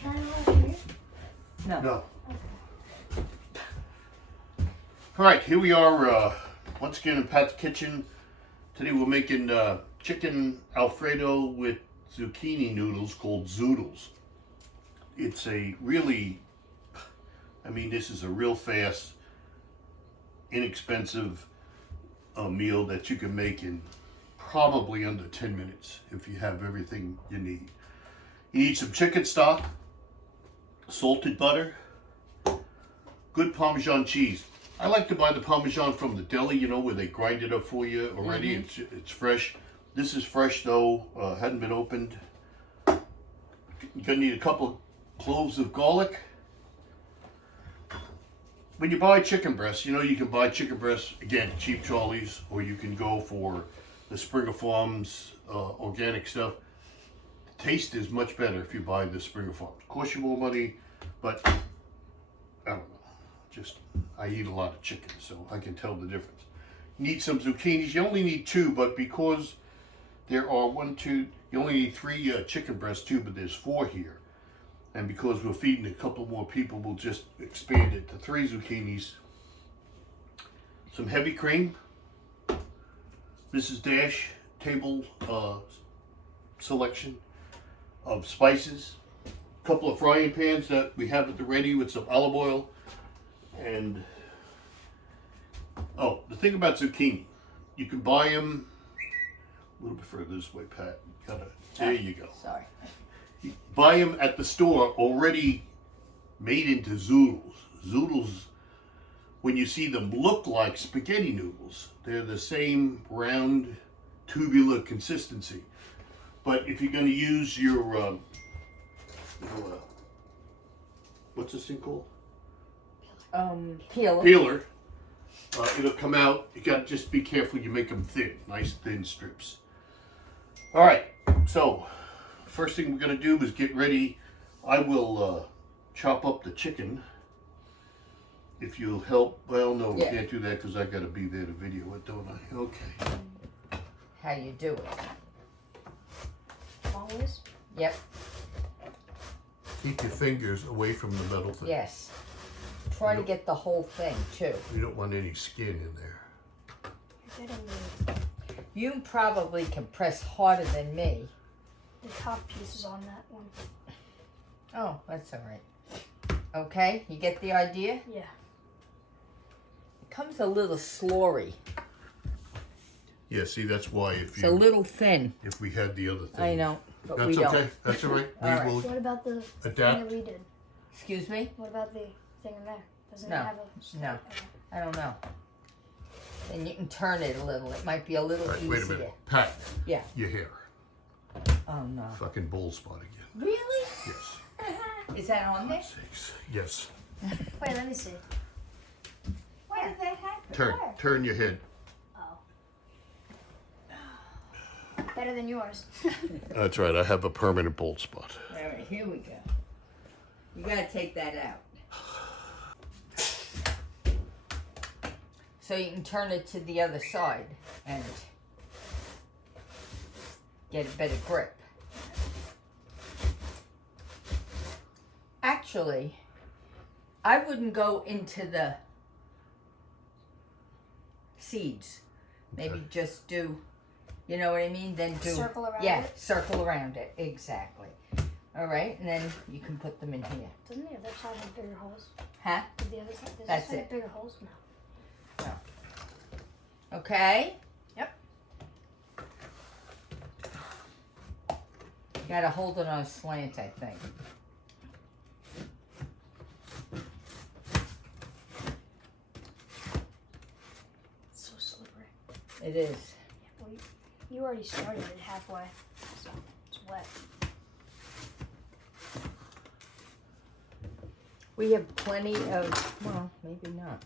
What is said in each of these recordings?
Can I have one here? No. No. All right, here we are once again in Pat's kitchen. Today we're making chicken Alfredo with zucchini noodles called Zoodles. It's a really, I mean, this is a real fast, inexpensive meal that you can make in probably under 10 minutes if you have everything you need. You need some chicken stock, salted butter, good Parmesan cheese. I like to buy the Parmesan from the deli, you know, where they grind it up for you already. It's fresh. This is fresh though, hadn't been opened. You're gonna need a couple cloves of garlic. When you buy chicken breasts, you know, you can buy chicken breasts, again, cheap Charlie's, or you can go for the Springer Farms organic stuff. The taste is much better if you buy the Springer Farms. Cost you more money, but I don't know. Just, I eat a lot of chicken, so I can tell the difference. You need some zucchinis. You only need 2, but because there are 1, 2, you only need 3 chicken breasts too, but there's 4 here. And because we're feeding a couple more people, we'll just expand it to 3 zucchinis. Some heavy cream. Mrs. Dash table selection of spices. A couple of frying pans that we have at the ready with some olive oil. And, oh, the thing about zucchini, you can buy them a little bit further this way, Pat. There you go. Sorry. You buy them at the store already made into zoodles. Zoodles, when you see them, look like spaghetti noodles. They're the same round, tubular consistency. But if you're going to use your, what's this thing called? Peeler. It'll come out. You got to just be careful. You make them thin, nice thin strips. All right. So first thing we're going to do is get ready. I will chop up the chicken. If you'll help. Well, no, we can't do that because I got to be there to video it, don't I? Okay. How you do it? Always? Yep. Keep your fingers away from the metal thing. Yes. Try to get the whole thing too. You don't want any skin in there. You're getting the You probably can press harder than me. top pieces on that one. Oh, that's all right. Okay, you get the idea? Yeah. It comes a little slurry. Yeah, see, that's why It's a little thin. if we had the other thing. I know, but That's we don't. okay. That's all right. All right. We will What about the thing adapt. that we did? Excuse me? What about the thing in there? Doesn't No. it have a... No. Okay. I don't know. And you can turn it a little. It might be a little All right, easier. wait a minute. Pat, Yeah. your hair. Oh no. Fucking bald spot again. Really? Yes. Is that on there? Sakes. Yes. Wait, let me see. Why did that happen? Turn your head. Oh. Better than yours. That's right. I have a permanent bald spot. All right, here we go. You gotta take that out. So you can turn it to the other side and get a better grip. Actually, I wouldn't go into the seeds. Maybe Okay. just do, you know what I mean? Then do Circle around yeah, it? circle around it exactly. All right, and then you can put them in here. Doesn't the other side have bigger holes? Huh? Did the other side, does That's this side it. have bigger holes? No. Okay? Yep. You gotta hold it on a slant, I think. It's so slippery. It is. Well, you already started it halfway, so it's wet. We have plenty of, well, maybe not.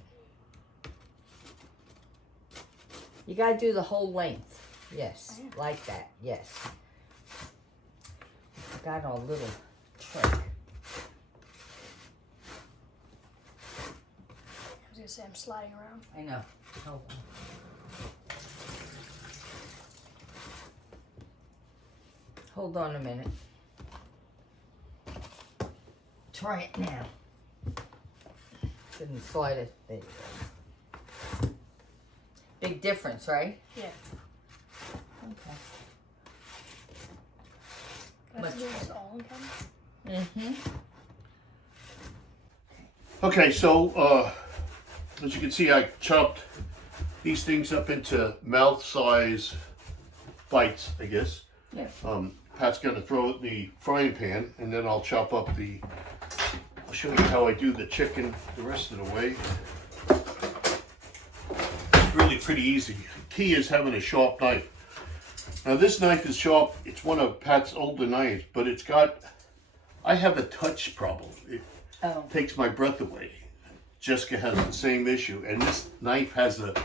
You gotta do the whole length. Yes, like that, yes. Got a little trick. I was gonna say I'm sliding around. I know. Hold on. Hold on a minute. try it now. Didn't slide it. There you go. Big difference, right? Yeah. Okay. Let's do this all in time. Mm-hmm. Okay, so as you can see, I chopped these things up into mouth size bites, I guess. Yeah. Pat's gonna throw it in the frying pan, and then I'll chop up I'll show you how I do the chicken the rest of the way. It's really pretty easy. The key is having a sharp knife. Now this knife is sharp. It's one of Pat's older knives, but I have a touch problem. It takes my breath away. Jessica has the same issue, and this knife has it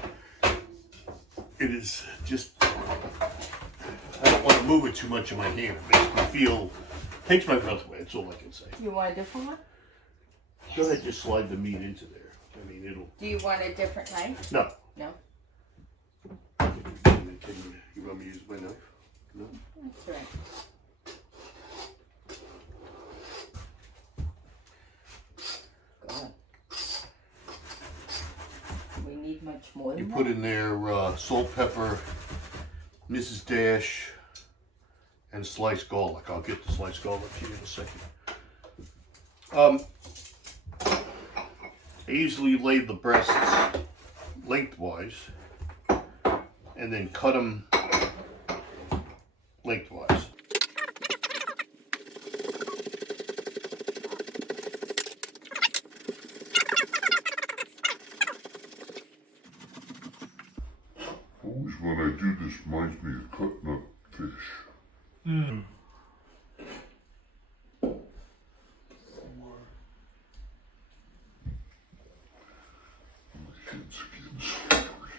is just, I don't want to move it too much in my hand. It makes me takes my breath away. That's all I can say. You want a different one? Go ahead, just slide the meat into there. I mean, it'll. Do you want a different knife? No. No? You want me to use my knife? No? That's right. God. We need much more than You that? put in there salt, pepper, Mrs. Dash, and sliced garlic. I'll get the sliced garlic to you in a second. I usually lay the breasts lengthwise and then cut them lengthwise. Always when I do this reminds me of cutting up fish. My head's getting slippery.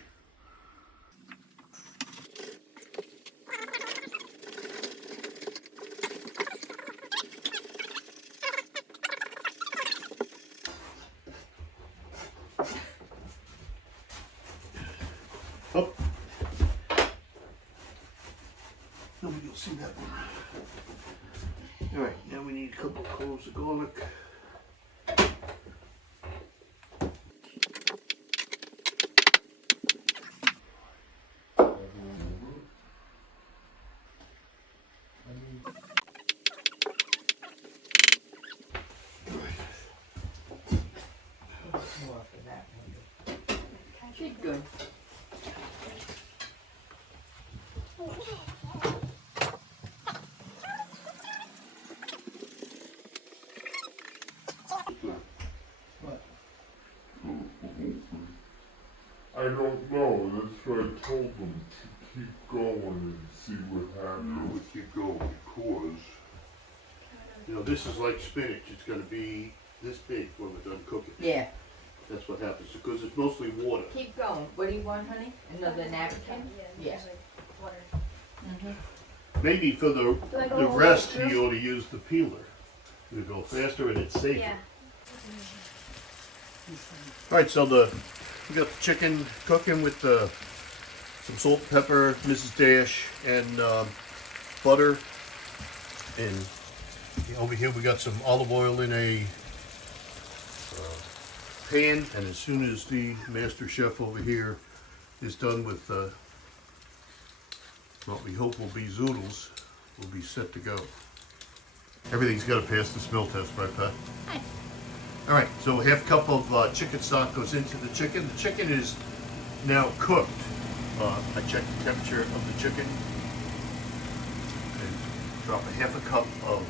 Up. Nobody will see that one. All right, now we need a couple of cloves of garlic. More for that one. She's good. What? I don't know. That's why I told them to keep going and see what happens. We keep going because, you know, this is like spinach. It's going to be this big when we're done cooking. Yeah. That's what happens because it's mostly water. Keep going. What do you want, honey? Another napkin? Yeah. Just like water. Mm-hmm. Maybe for the I go the all the rest, way through? you ought to use the peeler. It'll go faster and it's safer. Yeah. All right, so we got the chicken cooking with some salt, pepper, Mrs. Dash, and butter. And over here we got some olive oil in a pan. And as soon as the master chef over here is done with what we hope will be Zoodles, we'll be set to go. Everything's got to pass the smell test, right, Pat? Hi. All right, so a half cup of chicken stock goes into the chicken. The chicken is now cooked. I checked the temperature of the chicken and drop a half a cup of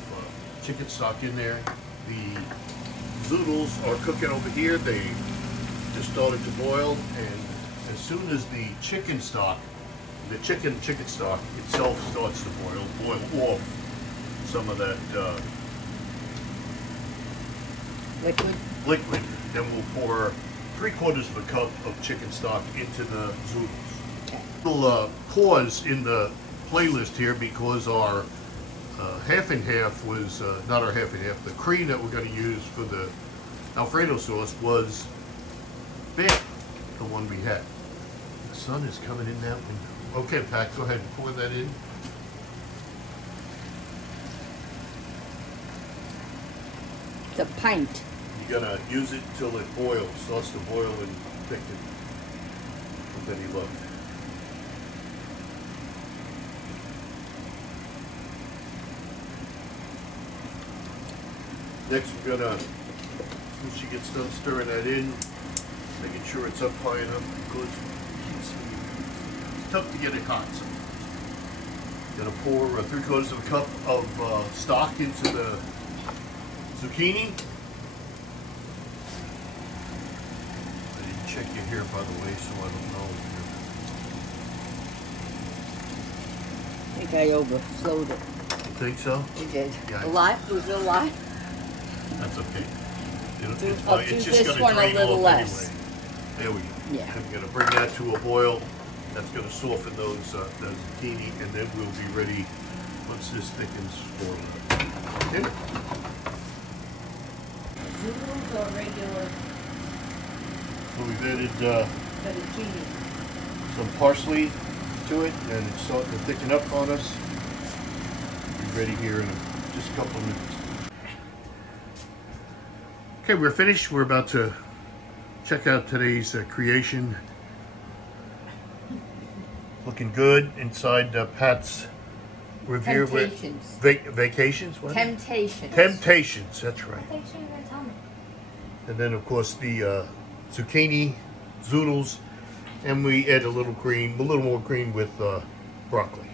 chicken stock in there. The Zoodles are cooking over here. They just started to boil, and as soon as the chicken stock stock itself starts to boil off some of that liquid, then we'll pour 3/4 of a cup of chicken stock into the Zoodles. Okay. We'll pause in the playlist here because our half and half was, not our half and half, the cream that we're going to use for the Alfredo sauce was bad, the one we had. The sun is coming in that window. Okay, Pat, go ahead and pour that in. It's a pint. You're gonna use it till it boils, starts to boil and thicken with any luck. Next, we're gonna, when she gets done stirring that in, making sure it's up high enough because it's tough to get it hot. So gonna pour 3/4 of a cup of stock into the zucchini. I didn't check your hair, by the way, so I don't know. I think I overflowed it. You think so? You did. Yeah, A lot? Was it a lot? That's okay. It's I'll fine. do It's just this gonna one a drain little off less. anyway. There we go. Yeah. I'm gonna bring that to a boil. That's gonna soften those the zucchini, and then we'll be ready once this thickens for dinner. Zoodles or regular So we've added fettuccine? some parsley to it, and it's starting to thicken up on us. Be ready here in just a couple of minutes. Okay, we're finished. We're about to check out today's creation. Looking good inside Pat's revere. Temptations. Vacations? What? Temptations. Temptations, that's right. I think so. You're gonna tell me. And then, of course, the zucchini, zoodles, and we add a little more green with broccoli.